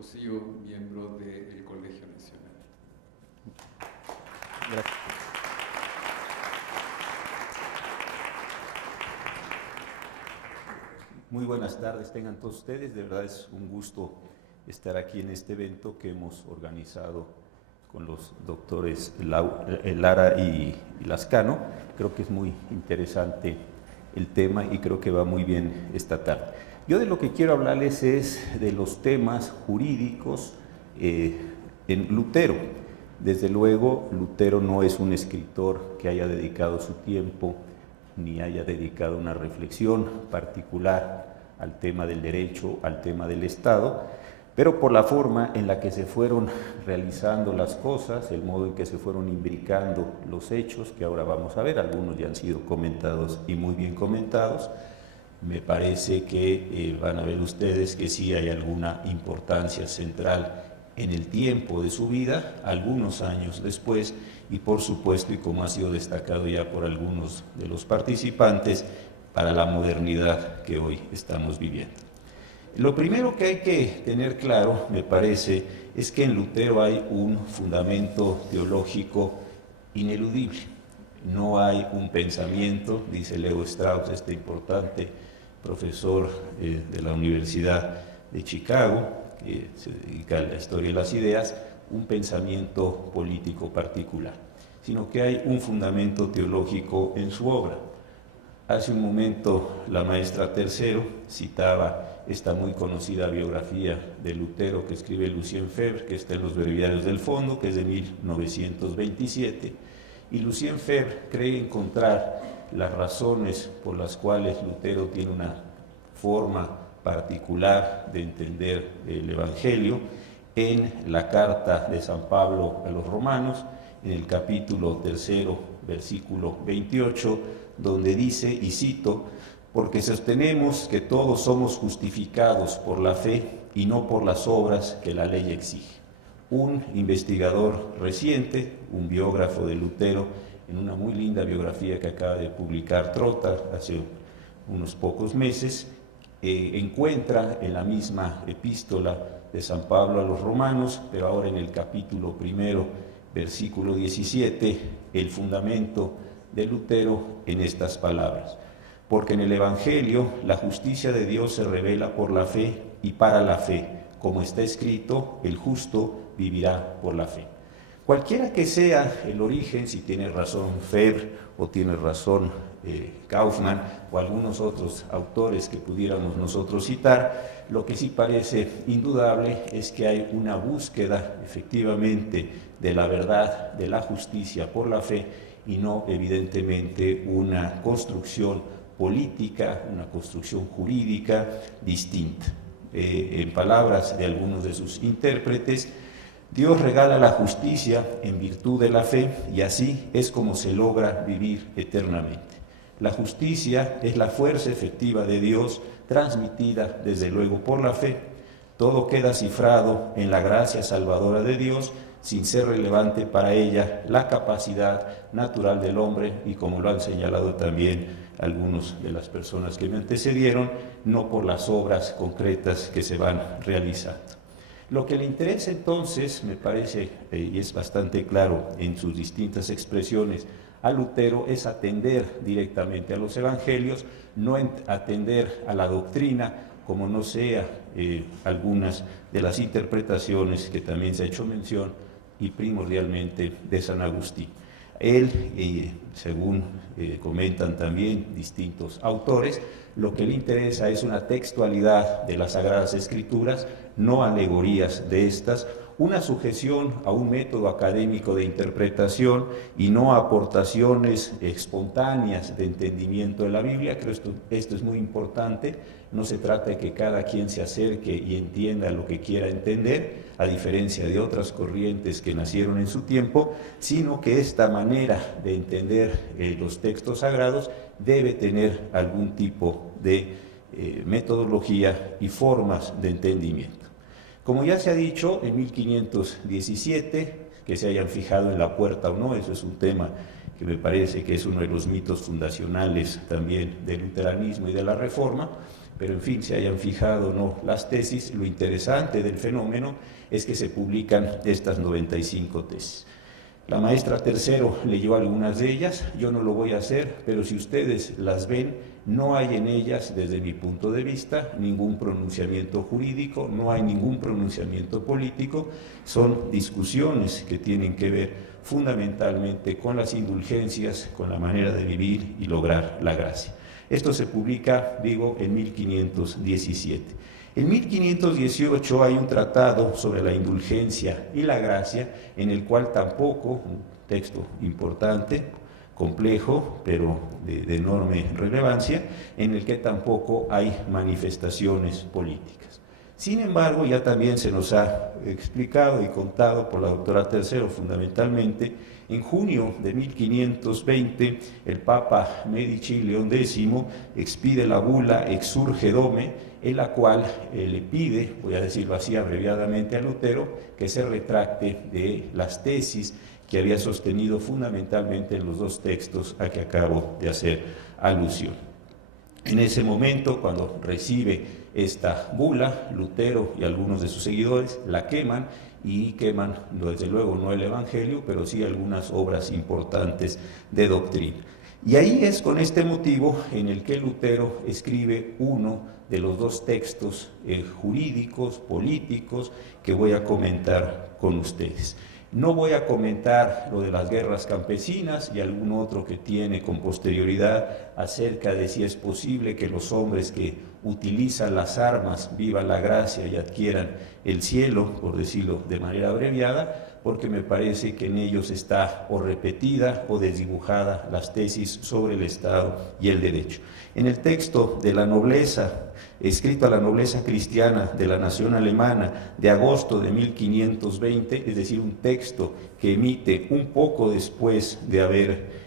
Cosío, miembro del Colegio Nacional. Gracias. Muy buenas tardes tengan todos ustedes, de verdad es un gusto estar aquí en este evento que hemos organizado con los doctores Lara y Lascano. Creo que es muy interesante el tema y creo que va muy bien esta tarde. Yo de lo que quiero hablarles es de los temas jurídicos en Lutero. Desde luego, Lutero no es un escritor que haya dedicado su tiempo ni haya dedicado una reflexión particular al tema del derecho, al tema del Estado, pero por la forma en la que se fueron realizando las cosas, el modo en que se fueron imbricando los hechos, que ahora vamos a ver, algunos ya han sido comentados y muy bien comentados, me parece que van a ver ustedes que sí hay alguna importancia central en el tiempo de su vida, algunos años después, y por supuesto, y como ha sido destacado ya por algunos de los participantes, para la modernidad que hoy estamos viviendo. Lo primero que hay que tener claro, me parece, es que en Lutero hay un fundamento teológico ineludible. No hay un pensamiento, dice Leo Strauss, este importante profesor de la Universidad de Chicago, que se dedica a la historia de las ideas, un pensamiento político particular, sino que hay un fundamento teológico en su obra. Hace un momento la maestra Tercero citaba esta muy conocida biografía de Lutero que escribe Lucien Febvre, que está en los breviarios del fondo, que es de 1927, y Lucien Febvre cree encontrar las razones por las cuales Lutero tiene una forma particular de entender el Evangelio en la carta de San Pablo a los Romanos, en el capítulo 3, versículo 28, donde dice, y cito, porque sostenemos que todos somos justificados por la fe y no por las obras que la ley exige. Un investigador reciente, un biógrafo de Lutero, en una muy linda biografía que acaba de publicar Trotta hace unos pocos meses, encuentra en la misma epístola de San Pablo a los Romanos, pero ahora en el capítulo 1, versículo 17, el fundamento de Lutero en estas palabras. Porque en el Evangelio la justicia de Dios se revela por la fe y para la fe, como está escrito, el justo vivirá por la fe. Cualquiera que sea el origen, si tiene razón Febvre o tiene razón Kaufmann o algunos otros autores que pudiéramos nosotros citar, lo que sí parece indudable es que hay una búsqueda efectivamente de la verdad, de la justicia por la fe y no evidentemente una construcción política, una construcción jurídica distinta. En palabras de algunos de sus intérpretes, Dios regala la justicia en virtud de la fe y así es como se logra vivir eternamente. La justicia es la fuerza efectiva de Dios transmitida desde luego por la fe. Todo queda cifrado en la gracia salvadora de Dios sin ser relevante para ella la capacidad natural del hombre y como lo han señalado también algunas de las personas que me antecedieron, no por las obras concretas que se van realizando. Lo que le interesa entonces, me parece, y es bastante claro en sus distintas expresiones, a Lutero es atender directamente a los evangelios, no atender a la doctrina, como no sea algunas de las interpretaciones que también se ha hecho mención, y primordialmente de San Agustín. Él, según comentan también distintos autores, lo que le interesa es una textualidad de las Sagradas Escrituras, no alegorías de estas, una sujeción a un método académico de interpretación y no aportaciones espontáneas de entendimiento de la Biblia. Creo que esto es muy importante. No se trata de que cada quien se acerque y entienda lo que quiera entender, a diferencia de otras corrientes que nacieron en su tiempo, sino que esta manera de entender los textos sagrados debe tener algún tipo de metodología y formas de entendimiento. Como ya se ha dicho, en 1517, que se hayan fijado en la puerta o no, eso es un tema que me parece que es uno de los mitos fundacionales también del luteranismo y de la Reforma, pero en fin, se hayan fijado o no las tesis, lo interesante del fenómeno es que se publican estas 95 tesis. La maestra Tercero leyó algunas de ellas, yo no lo voy a hacer, pero si ustedes las ven, no hay en ellas, desde mi punto de vista, ningún pronunciamiento jurídico, no hay ningún pronunciamiento político, son discusiones que tienen que ver fundamentalmente con las indulgencias, con la manera de vivir y lograr la gracia. Esto se publica, digo, en 1517. En 1518 hay un tratado sobre la indulgencia y la gracia, en el cual tampoco, un texto importante, complejo, pero de enorme relevancia, en el que tampoco hay manifestaciones políticas. Sin embargo, ya también se nos ha explicado y contado por la doctora Tercero fundamentalmente, en junio de 1520 el Papa Medici León X expide la bula Exsurge Dome, en la cual le pide, voy a decirlo así abreviadamente a Lutero, que se retracte de las tesis que había sostenido fundamentalmente en los dos textos a que acabo de hacer alusión. En ese momento, cuando recibe esta bula, Lutero y algunos de sus seguidores la queman, y queman, desde luego, no el Evangelio, pero sí algunas obras importantes de doctrina. Y ahí es con este motivo en el que Lutero escribe uno de los dos textos jurídicos, políticos, que voy a comentar con ustedes. No voy a comentar lo de las guerras campesinas y algún otro que tiene con posterioridad acerca de si es posible que los hombres que utilizan las armas vivan la gracia y adquieran el cielo, por decirlo de manera abreviada, porque me parece que en ellos está o repetida o desdibujada las tesis sobre el Estado y el derecho. En el texto de la nobleza, escrito a la nobleza cristiana de la nación alemana de agosto de 1520, es decir, un texto que emite un poco después de haber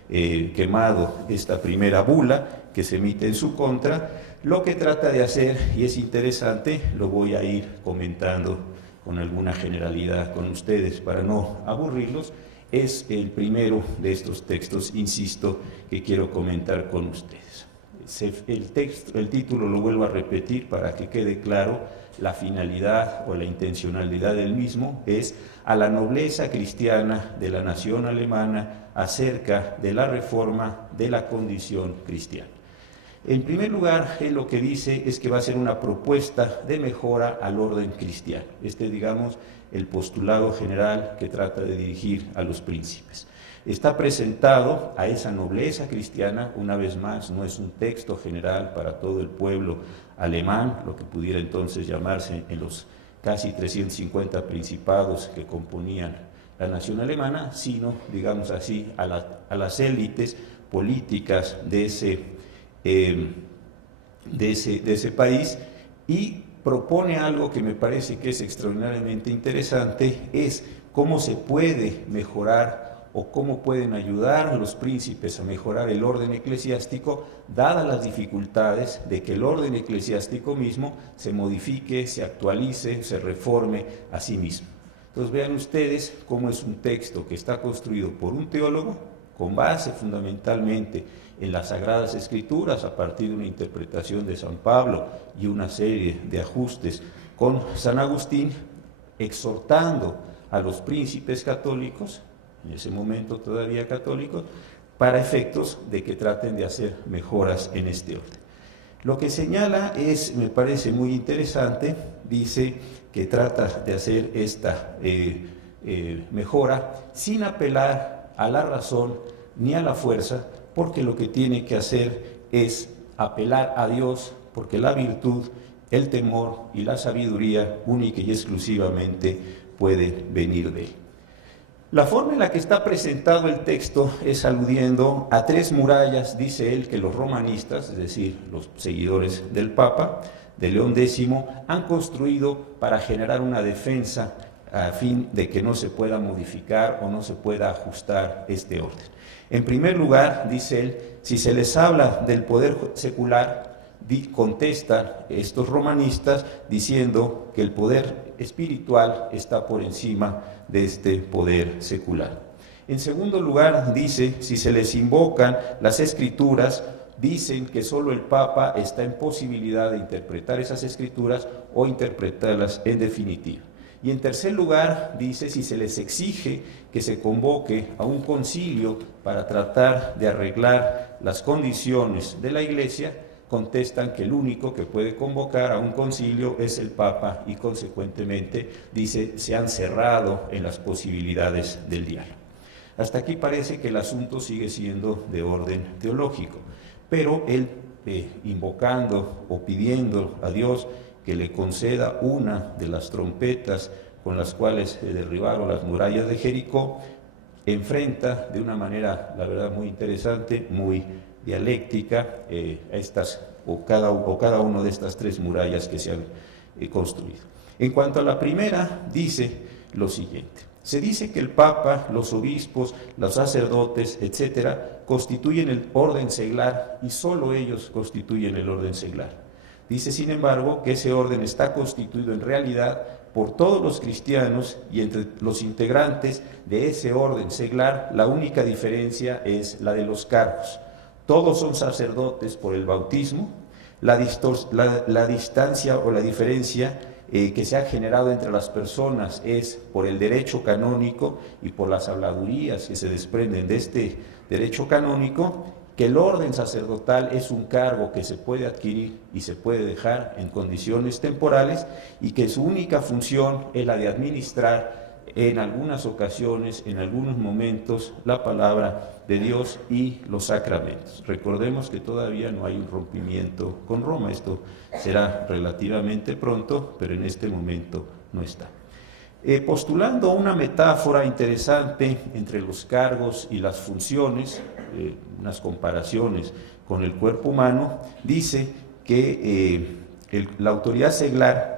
quemado esta primera bula que se emite en su contra, lo que trata de hacer, y es interesante, lo voy a ir comentando con alguna generalidad con ustedes para no aburrirlos, es el primero de estos textos, insisto, que quiero comentar con ustedes. El título lo vuelvo a repetir para que quede claro, la finalidad o la intencionalidad del mismo es a la nobleza cristiana de la nación alemana acerca de la reforma de la condición cristiana. En primer lugar, él lo que dice es que va a ser una propuesta de mejora al orden cristiano. Digamos, el postulado general que trata de dirigir a los príncipes. Está presentado a esa nobleza cristiana, una vez más, no es un texto general para todo el pueblo alemán, lo que pudiera entonces llamarse en los casi 350 principados que componían la nación alemana, sino, digamos así, a las élites políticas de ese país, y propone algo que me parece que es extraordinariamente interesante, es cómo se puede mejorar o cómo pueden ayudar los príncipes a mejorar el orden eclesiástico, dadas las dificultades de que el orden eclesiástico mismo se modifique, se actualice, se reforme a sí mismo. Entonces vean ustedes cómo es un texto que está construido por un teólogo, con base fundamentalmente en las Sagradas Escrituras, a partir de una interpretación de San Pablo y una serie de ajustes con San Agustín, exhortando a los príncipes católicos, en ese momento todavía católicos, para efectos de que traten de hacer mejoras en este orden. Lo que señala me parece muy interesante, dice que trata de hacer esta mejora sin apelar a la razón ni a la fuerza, porque lo que tiene que hacer es apelar a Dios, porque la virtud, el temor y la sabiduría única y exclusivamente pueden venir de él. La forma en la que está presentado el texto es aludiendo a tres murallas, dice él, que los romanistas, es decir, los seguidores del Papa, de León X, han construido para generar una defensa a fin de que no se pueda modificar o no se pueda ajustar este orden. En primer lugar, dice él, si se les habla del poder secular, contestan estos romanistas diciendo que el poder espiritual está por encima de este poder secular. En segundo lugar, dice, si se les invocan las escrituras, dicen que solo el Papa está en posibilidad de interpretar esas escrituras o interpretarlas en definitiva. Y en tercer lugar, dice, si se les exige que se convoque a un concilio para tratar de arreglar las condiciones de la Iglesia, contestan que el único que puede convocar a un concilio es el Papa y consecuentemente, dice, se han cerrado en las posibilidades del diálogo. Hasta aquí parece que el asunto sigue siendo de orden teológico, pero él invocando o pidiendo a Dios que le conceda una de las trompetas con las cuales se derribaron las murallas de Jericó, enfrenta de una manera, la verdad, muy interesante, muy dialéctica, cada una de estas tres murallas que se han construido. En cuanto a la primera, dice lo siguiente: se dice que el Papa, los obispos, los sacerdotes, etcétera, constituyen el orden seglar y solo ellos constituyen el orden seglar. Dice, sin embargo, que ese orden está constituido en realidad por todos los cristianos y entre los integrantes de ese orden seglar la única diferencia es la de los cargos. Todos son sacerdotes por el bautismo. La distancia o la diferencia que se ha generado entre las personas es por el derecho canónico y por las habladurías que se desprenden de este derecho canónico, que el orden sacerdotal es un cargo que se puede adquirir y se puede dejar en condiciones temporales y que su única función es la de administrar en algunas ocasiones, en algunos momentos, la palabra de Dios y los sacramentos. Recordemos que todavía no hay un rompimiento con Roma, esto será relativamente pronto, pero en este momento no está. Postulando una metáfora interesante entre los cargos y las funciones, unas comparaciones con el cuerpo humano, dice que la autoridad seglar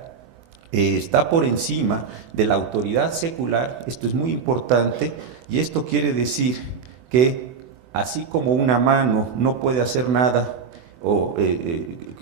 está por encima de la autoridad secular. Esto es muy importante, y esto quiere decir que así como una mano no puede hacer nada, o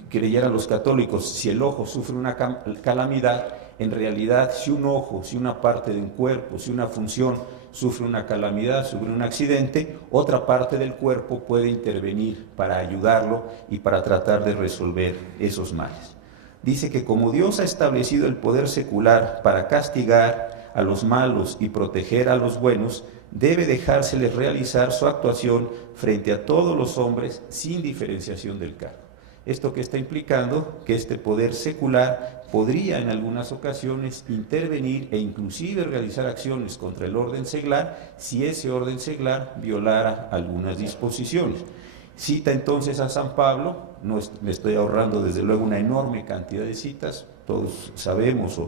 creyeran los católicos, si el ojo sufre una calamidad, en realidad si un ojo, si una parte de un cuerpo, si una función sufre una calamidad, sufre un accidente, otra parte del cuerpo puede intervenir para ayudarlo y para tratar de resolver esos males. Dice que como Dios ha establecido el poder secular para castigar a los malos y proteger a los buenos, debe dejárseles realizar su actuación frente a todos los hombres sin diferenciación del cargo. Esto que está implicando que este poder secular podría en algunas ocasiones intervenir e inclusive realizar acciones contra el orden seglar si ese orden seglar violara algunas disposiciones. Cita entonces a San Pablo, no me estoy ahorrando desde luego una enorme cantidad de citas, todos sabemos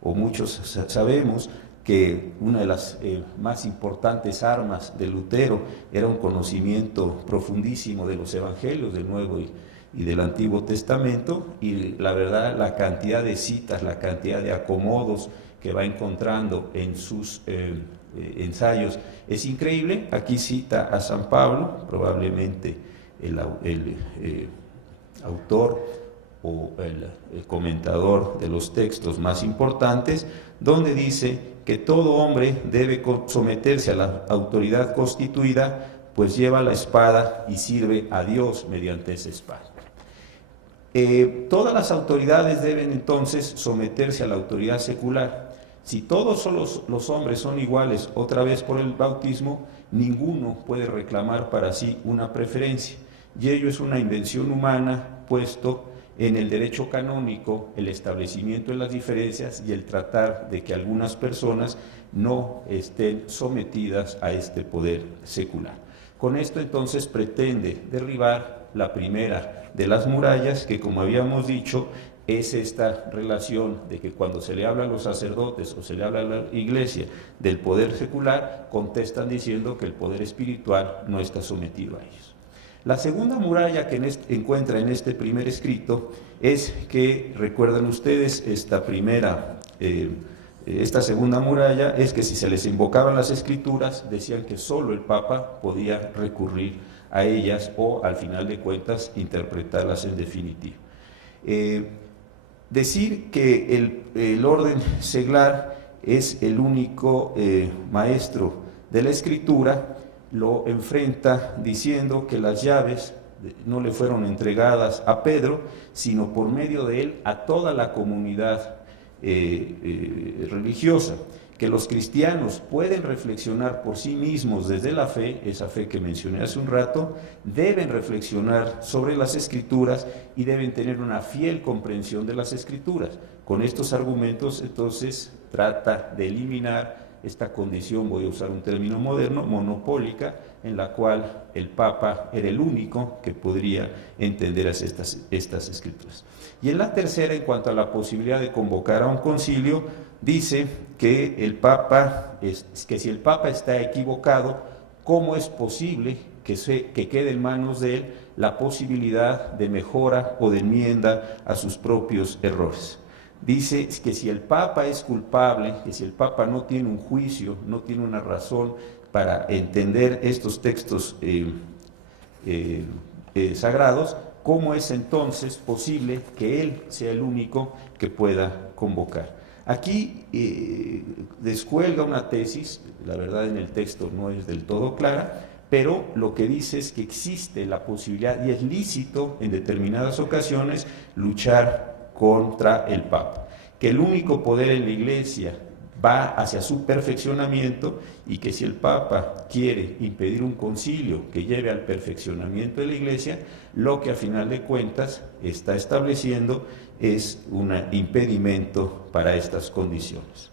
o muchos sabemos que una de las más importantes armas de Lutero era un conocimiento profundísimo de los evangelios del Nuevo y del Antiguo Testamento, y la verdad la cantidad de citas, la cantidad de acomodos que va encontrando en sus ensayos es increíble. Aquí cita a San Pablo, probablemente el autor o el comentador de los textos más importantes, donde dice que todo hombre debe someterse a la autoridad constituida, pues lleva la espada y sirve a Dios mediante esa espada. Todas las autoridades deben entonces someterse a la autoridad secular. Si todos los hombres son iguales, otra vez por el bautismo, ninguno puede reclamar para sí una preferencia, y ello es una invención humana, puesto en el derecho canónico el establecimiento de las diferencias y el tratar de que algunas personas no estén sometidas a este poder secular. Con esto entonces pretende derribar la primera de las murallas, que como habíamos dicho es esta relación de que cuando se le habla a los sacerdotes o se le habla a la iglesia del poder secular, contestan diciendo que el poder espiritual no está sometido a ellos. La segunda muralla que encuentra en este primer escrito es que, recuerdan ustedes, esta segunda muralla es que si se les invocaban las escrituras, decían que solo el Papa podía recurrir a ellas o, al final de cuentas, interpretarlas en definitiva. Decir que el orden seglar es el único maestro de la escritura lo enfrenta diciendo que las llaves no le fueron entregadas a Pedro, sino por medio de él a toda la comunidad religiosa. Que los cristianos pueden reflexionar por sí mismos desde la fe, esa fe que mencioné hace un rato, deben reflexionar sobre las Escrituras y deben tener una fiel comprensión de las Escrituras. Con estos argumentos, entonces, trata de eliminar esta condición, voy a usar un término moderno, monopólica, en la cual el Papa era el único que podría entender estas Escrituras. Y en la tercera, en cuanto a la posibilidad de convocar a un concilio, dice que si el Papa está equivocado, ¿cómo es posible que quede en manos de él la posibilidad de mejora o de enmienda a sus propios errores? Dice que si el Papa es culpable, que si el Papa no tiene un juicio, no tiene una razón para entender estos textos sagrados, ¿cómo es entonces posible que él sea el único que pueda convocar? Aquí descuelga una tesis, la verdad en el texto no es del todo clara, pero lo que dice es que existe la posibilidad, y es lícito en determinadas ocasiones, luchar contra el Papa, que el único poder en la Iglesia va hacia su perfeccionamiento, y que si el Papa quiere impedir un concilio que lleve al perfeccionamiento de la Iglesia, lo que a final de cuentas está estableciendo es un impedimento para estas condiciones.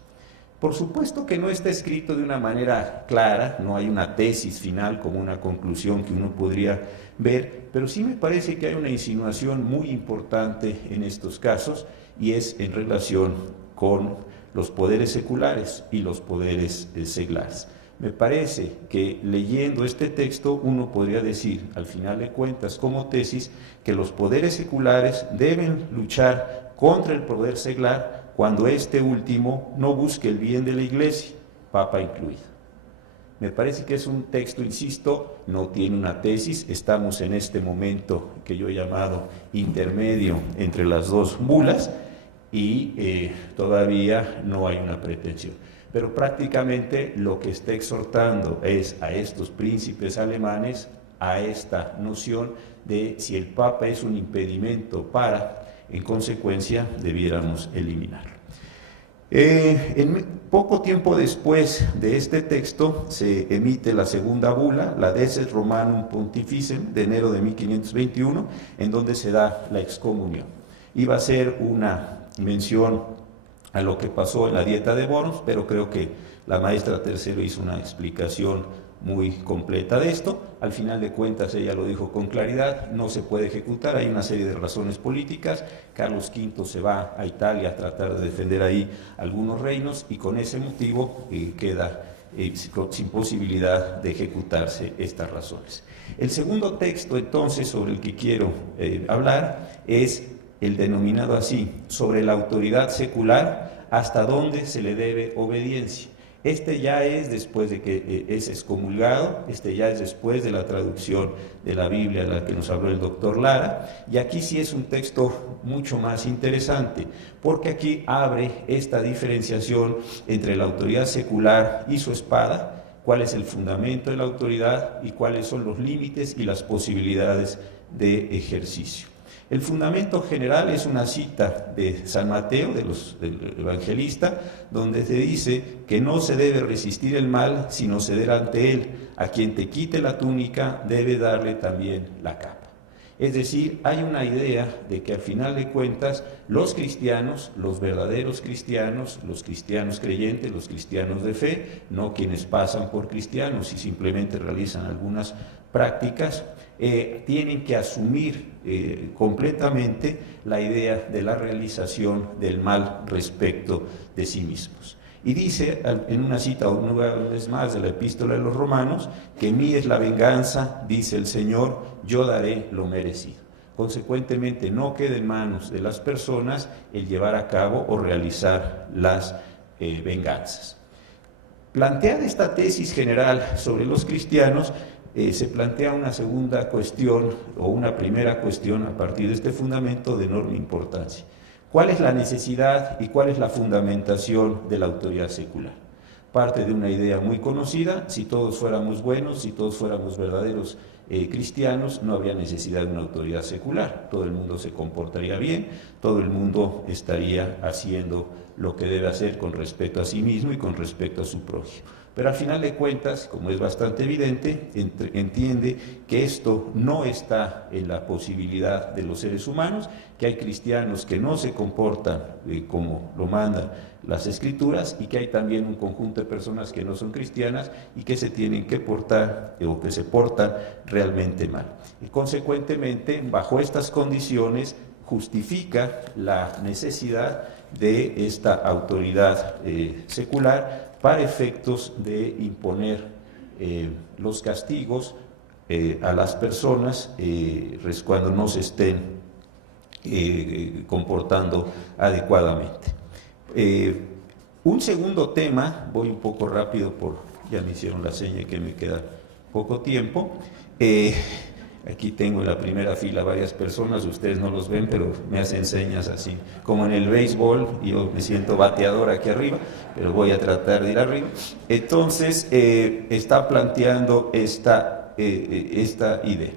Por supuesto que no está escrito de una manera clara, no hay una tesis final como una conclusión que uno podría ver, pero sí me parece que hay una insinuación muy importante en estos casos, y es en relación con los poderes seculares y los poderes seglares. Me parece que leyendo este texto uno podría decir, al final de cuentas, como tesis, que los poderes seculares deben luchar contra el poder seglar cuando este último no busque el bien de la Iglesia, Papa incluido. Me parece que es un texto, insisto, no tiene una tesis, estamos en este momento que yo he llamado intermedio entre las dos bulas, y todavía no hay una pretensión. Pero prácticamente lo que está exhortando es a estos príncipes alemanes a esta noción de si el Papa es un impedimento para, en consecuencia, debiéramos eliminarlo. Poco tiempo después de este texto se emite la segunda bula, la Deces Romanum Pontificem, de enero de 1521, en donde se da la excomunión. Iba a ser una mención a lo que pasó en la Dieta de Worms, pero creo que la maestra Tercero hizo una explicación muy completa de esto. Al final de cuentas ella lo dijo con claridad, no se puede ejecutar, hay una serie de razones políticas. Carlos V se va a Italia a tratar de defender ahí algunos reinos, y con ese motivo queda sin posibilidad de ejecutarse estas razones. El segundo texto entonces sobre el que quiero hablar es el denominado así, sobre la autoridad secular, hasta dónde se le debe obediencia. Este ya es después de que es excomulgado, este ya es después de la traducción de la Biblia, la que nos habló el doctor Lara, y aquí sí es un texto mucho más interesante, porque aquí abre esta diferenciación entre la autoridad secular y su espada, cuál es el fundamento de la autoridad y cuáles son los límites y las posibilidades de ejercicio. El fundamento general es una cita de San Mateo, del evangelista, donde se dice que no se debe resistir el mal, sino ceder ante él. A quien te quite la túnica, debe darle también la capa. Es decir, hay una idea de que al final de cuentas los cristianos, los verdaderos cristianos, los cristianos creyentes, los cristianos de fe, no quienes pasan por cristianos y simplemente realizan algunas prácticas, tienen que asumir completamente la idea de la realización del mal respecto de sí mismos. Y dice en una cita una vez más de la Epístola de los Romanos, que mí es la venganza, dice el Señor, yo daré lo merecido. Consecuentemente, no queda en manos de las personas el llevar a cabo o realizar las venganzas. Planteada esta tesis general sobre los cristianos, se plantea una segunda cuestión o una primera cuestión a partir de este fundamento de enorme importancia. ¿Cuál es la necesidad y cuál es la fundamentación de la autoridad secular? Parte de una idea muy conocida: si todos fuéramos buenos, si todos fuéramos verdaderos cristianos, no habría necesidad de una autoridad secular. Todo el mundo se comportaría bien, todo el mundo estaría haciendo lo que debe hacer con respecto a sí mismo y con respecto a su prójimo. Pero al final de cuentas, como es bastante evidente, entiende que esto no está en la posibilidad de los seres humanos, que hay cristianos que no se comportan como lo mandan las Escrituras, y que hay también un conjunto de personas que no son cristianas y que se tienen que portar o que se portan realmente mal. Y consecuentemente, bajo estas condiciones, justifica la necesidad de esta autoridad secular para efectos de imponer los castigos a las personas cuando no se estén comportando adecuadamente. Un segundo tema, voy un poco rápido, ya me hicieron la seña que me queda poco tiempo. Aquí tengo en la primera fila varias personas, ustedes no los ven, pero me hacen señas así, como en el béisbol. Yo me siento bateador aquí arriba, pero voy a tratar de ir arriba. Entonces, está planteando esta idea.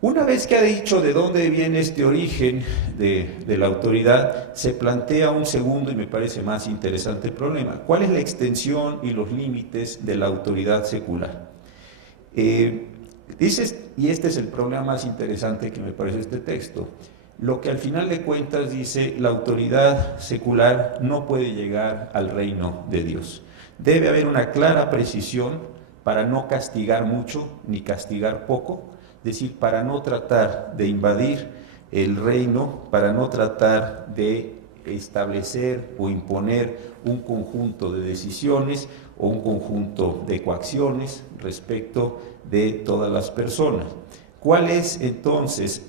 Una vez que ha dicho de dónde viene este origen de la autoridad, se plantea un segundo y me parece más interesante problema. ¿Cuál es la extensión y los límites de la autoridad secular? Dices, y este es el problema más interesante que me parece este texto, lo que al final de cuentas dice, la autoridad secular no puede llegar al reino de Dios. Debe haber una clara precisión para no castigar mucho ni castigar poco, es decir, para no tratar de invadir el reino, para no tratar de establecer o imponer un conjunto de decisiones o un conjunto de coacciones respecto de todas las personas. ¿Cuál es entonces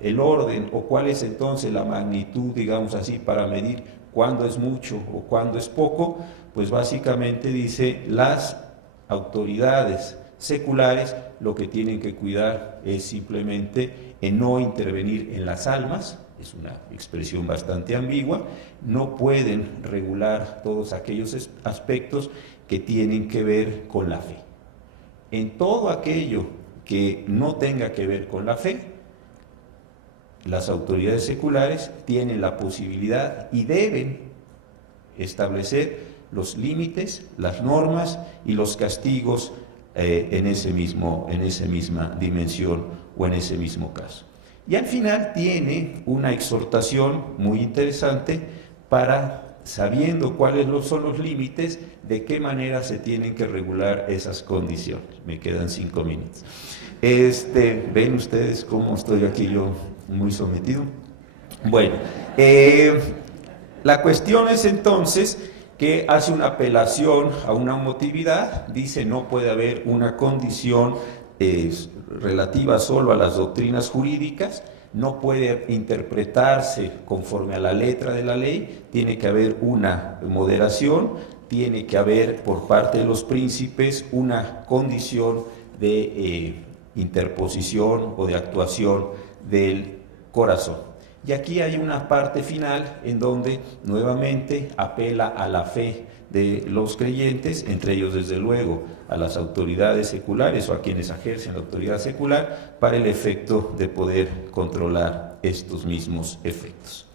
el orden o cuál es entonces la magnitud, digamos así, para medir cuándo es mucho o cuándo es poco? Pues básicamente dice, las autoridades seculares lo que tienen que cuidar es simplemente en no intervenir en las almas. Es una expresión bastante ambigua, no pueden regular todos aquellos aspectos que tienen que ver con la fe. En todo aquello que no tenga que ver con la fe, las autoridades seculares tienen la posibilidad y deben establecer los límites, las normas y los castigos en esa misma dimensión o en ese mismo caso. Y al final tiene una exhortación muy interesante para, sabiendo cuáles son los límites, de qué manera se tienen que regular esas condiciones. Me quedan 5 minutos. ¿Ven ustedes cómo estoy aquí yo muy sometido? Bueno, la cuestión es entonces que hace una apelación a una motividad, dice no puede haber una condición relativa solo a las doctrinas jurídicas, no puede interpretarse conforme a la letra de la ley, tiene que haber una moderación, tiene que haber por parte de los príncipes una condición de interposición o de actuación del corazón. Y aquí hay una parte final en donde nuevamente apela a la fe de los creyentes, entre ellos desde luego a las autoridades seculares o a quienes ejercen la autoridad secular, para el efecto de poder controlar estos mismos efectos.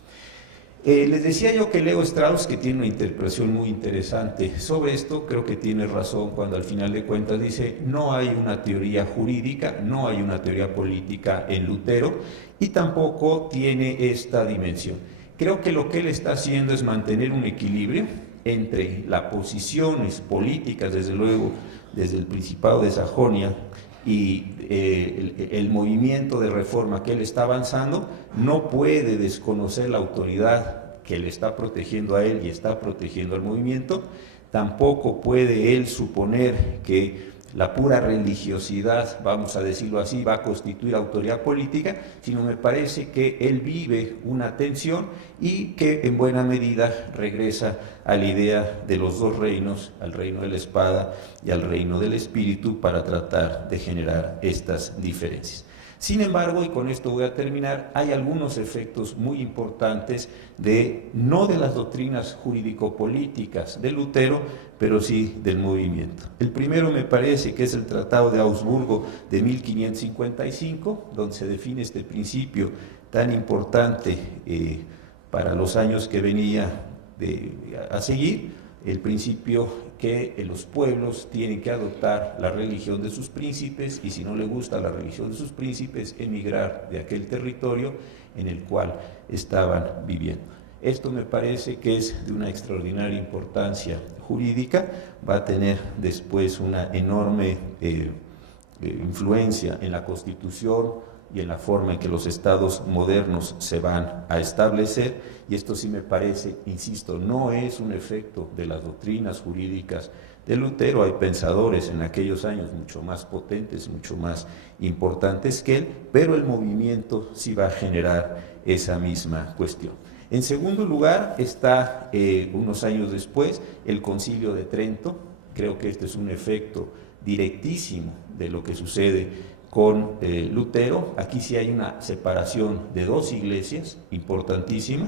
Les decía yo que Leo Strauss, que tiene una interpretación muy interesante sobre esto, creo que tiene razón cuando al final de cuentas dice no hay una teoría jurídica, no hay una teoría política en Lutero y tampoco tiene esta dimensión. Creo que lo que él está haciendo es mantener un equilibrio entre las posiciones políticas, desde luego, desde el Principado de Sajonia y el movimiento de reforma que él está avanzando. No puede desconocer la autoridad que le está protegiendo a él y está protegiendo al movimiento. Tampoco puede él suponer que la pura religiosidad, vamos a decirlo así, va a constituir autoridad política, sino me parece que él vive una tensión y que en buena medida regresa a la idea de los dos reinos, al reino de la espada y al reino del espíritu, para tratar de generar estas diferencias. Sin embargo, y con esto voy a terminar, hay algunos efectos muy importantes no de las doctrinas jurídico-políticas de Lutero, pero sí del movimiento. El primero me parece que es el Tratado de Augsburgo de 1555, donde se define este principio tan importante para los años que venía a seguir, el principio que los pueblos tienen que adoptar la religión de sus príncipes y si no le gusta la religión de sus príncipes, emigrar de aquel territorio en el cual estaban viviendo. Esto me parece que es de una extraordinaria importancia jurídica, va a tener después una enorme influencia en la Constitución y en la forma en que los estados modernos se van a establecer, y esto sí me parece, insisto, no es un efecto de las doctrinas jurídicas de Lutero. Hay pensadores en aquellos años mucho más potentes, mucho más importantes que él, pero el movimiento sí va a generar esa misma cuestión. En segundo lugar está, unos años después, el Concilio de Trento. Creo que este es un efecto directísimo de lo que sucede con Lutero. Aquí sí hay una separación de dos iglesias importantísima,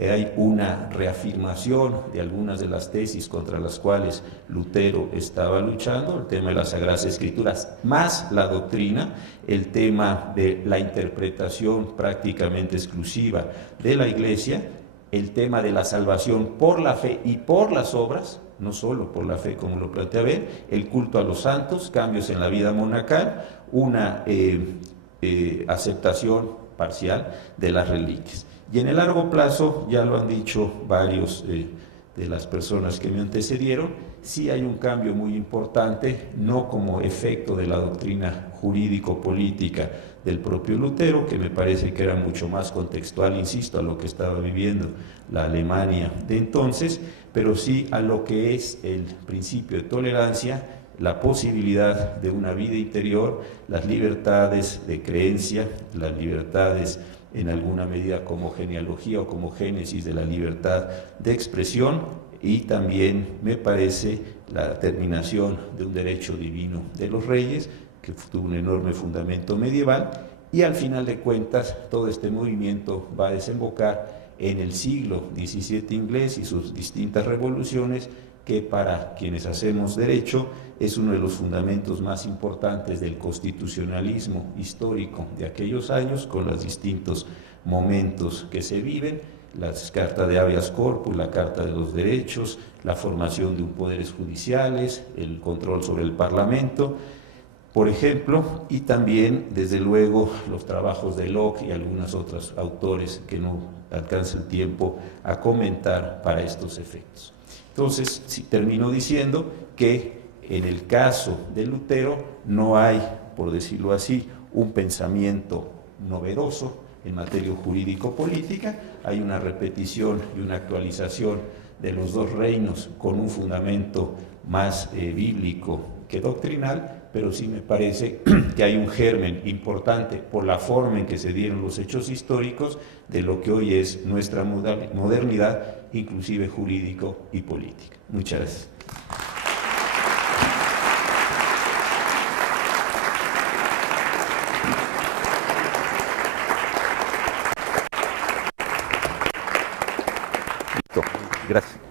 hay una reafirmación de algunas de las tesis contra las cuales Lutero estaba luchando, el tema de las Sagradas Escrituras, más la doctrina, el tema de la interpretación prácticamente exclusiva de la iglesia, el tema de la salvación por la fe y por las obras, no solo por la fe como lo plantea Ben, el culto a los santos, cambios en la vida monacal, una aceptación parcial de las reliquias. Y en el largo plazo, ya lo han dicho varios de las personas que me antecedieron, sí hay un cambio muy importante, no como efecto de la doctrina jurídico-política del propio Lutero, que me parece que era mucho más contextual, insisto, a lo que estaba viviendo la Alemania de entonces, pero sí a lo que es el principio de tolerancia, la posibilidad de una vida interior, las libertades de creencia, las libertades en alguna medida como genealogía o como génesis de la libertad de expresión, y también me parece la terminación de un derecho divino de los reyes, que tuvo un enorme fundamento medieval, y al final de cuentas todo este movimiento va a desembocar en el siglo XVII inglés y sus distintas revoluciones, que para quienes hacemos derecho es uno de los fundamentos más importantes del constitucionalismo histórico de aquellos años, con los distintos momentos que se viven, la Carta de Habeas Corpus, la Carta de los Derechos, la formación de poderes judiciales, el control sobre el Parlamento, por ejemplo, y también, desde luego, los trabajos de Locke y algunos otros autores que no alcanza el tiempo a comentar para estos efectos. Entonces, sí, termino diciendo que en el caso de Lutero no hay, por decirlo así, un pensamiento novedoso en materia jurídico-política, hay una repetición y una actualización de los dos reinos con un fundamento más bíblico que doctrinal, pero sí me parece que hay un germen importante por la forma en que se dieron los hechos históricos de lo que hoy es nuestra modernidad, inclusive jurídico y política. Muchas gracias. Listo. Gracias.